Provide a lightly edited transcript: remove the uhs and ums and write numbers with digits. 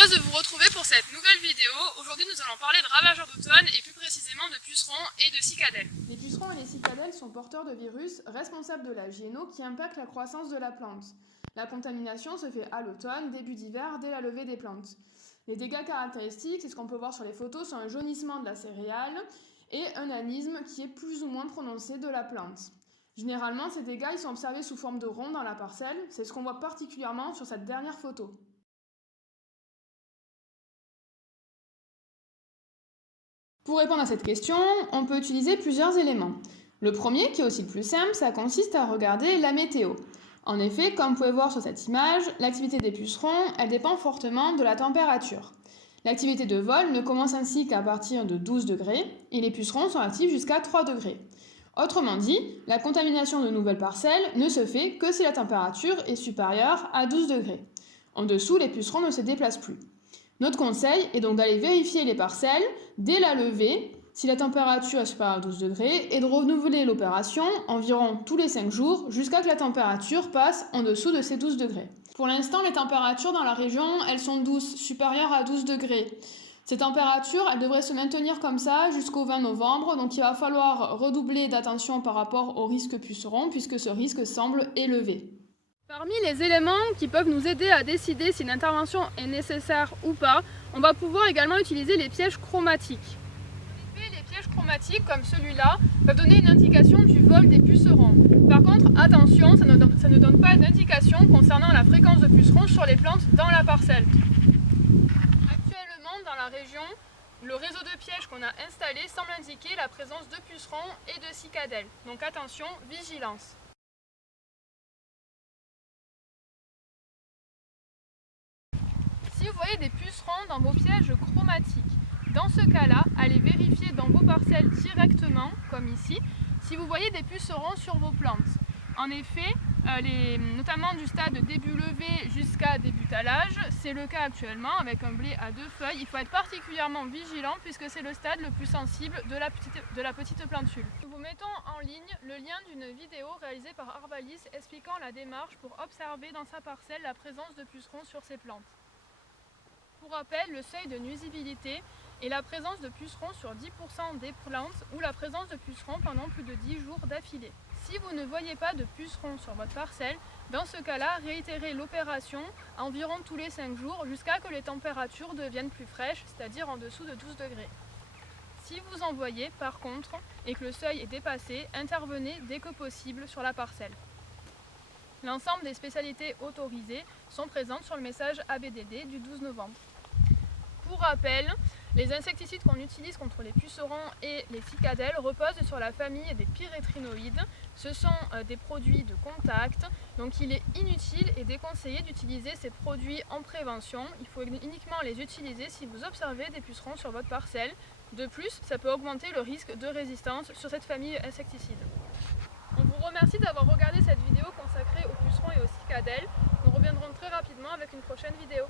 heureuse de vous retrouver pour cette nouvelle vidéo. Aujourd'hui nous allons parler de ravageurs d'automne et plus précisément de pucerons et de cicadelles. Les pucerons et les cicadelles sont porteurs de virus responsables de la GNO qui impacte la croissance de la plante. La contamination se fait à l'automne, début d'hiver, dès la levée des plantes. Les dégâts caractéristiques, c'est ce qu'on peut voir sur les photos, sont un jaunissement de la céréale et un anisme qui est plus ou moins prononcé de la plante. Généralement, ces dégâts ils sont observés sous forme de ronds dans la parcelle, c'est ce qu'on voit particulièrement sur cette dernière photo. Pour répondre à cette question, on peut utiliser plusieurs éléments. Le premier, qui est aussi le plus simple, ça consiste à regarder la météo. En effet, comme vous pouvez voir sur cette image, l'activité des pucerons, elle dépend fortement de la température. L'activité de vol ne commence ainsi qu'à partir de 12 degrés et les pucerons sont actifs jusqu'à 3 degrés. Autrement dit, la contamination de nouvelles parcelles ne se fait que si la température est supérieure à 12 degrés. En dessous, les pucerons ne se déplacent plus. Notre conseil est donc d'aller vérifier les parcelles dès la levée, si la température est supérieure à 12 degrés, et de renouveler l'opération environ tous les 5 jours jusqu'à que la température passe en dessous de ces 12 degrés. Pour l'instant, les températures dans la région, elles sont douces, supérieures à 12 degrés. Ces températures, elles devraient se maintenir comme ça jusqu'au 20 novembre, donc il va falloir redoubler d'attention par rapport au risque puceron, puisque ce risque semble élevé. Parmi les éléments qui peuvent nous aider à décider si une intervention est nécessaire ou pas, on va pouvoir également utiliser les pièges chromatiques. En effet, les pièges chromatiques comme celui-là peuvent donner une indication du vol des pucerons. Par contre, attention, ça ne donne pas d'indication concernant la fréquence de pucerons sur les plantes dans la parcelle. Actuellement, dans la région, le réseau de pièges qu'on a installé semble indiquer la présence de pucerons et de cicadelles. Donc attention, vigilance. Si vous voyez des pucerons dans vos pièges chromatiques, dans ce cas-là, allez vérifier dans vos parcelles directement, comme ici, si vous voyez des pucerons sur vos plantes. En effet, notamment du stade début levé jusqu'à début talage, c'est le cas actuellement avec un blé à 2 feuilles. Il faut être particulièrement vigilant puisque c'est le stade le plus sensible de la petite plantule. Nous vous mettons en ligne le lien d'une vidéo réalisée par Arvalis expliquant la démarche pour observer dans sa parcelle la présence de pucerons sur ses plantes. Pour rappel, le seuil de nuisibilité est la présence de pucerons sur 10% des plantes ou la présence de pucerons pendant plus de 10 jours d'affilée. Si vous ne voyez pas de pucerons sur votre parcelle, dans ce cas-là, réitérez l'opération environ tous les 5 jours jusqu'à que les températures deviennent plus fraîches, c'est-à-dire en dessous de 12 degrés. Si vous en voyez par contre et que le seuil est dépassé, intervenez dès que possible sur la parcelle. L'ensemble des spécialités autorisées sont présentes sur le message ABDD du 12 novembre. Pour rappel, les insecticides qu'on utilise contre les pucerons et les cicadelles reposent sur la famille des pyrétrinoïdes. Ce sont des produits de contact, donc il est inutile et déconseillé d'utiliser ces produits en prévention. Il faut uniquement les utiliser si vous observez des pucerons sur votre parcelle. De plus, ça peut augmenter le risque de résistance sur cette famille insecticide. On vous remercie d'avoir regardé cette vidéo consacrée aux pucerons et aux cicadelles. Nous reviendrons très rapidement avec une prochaine vidéo.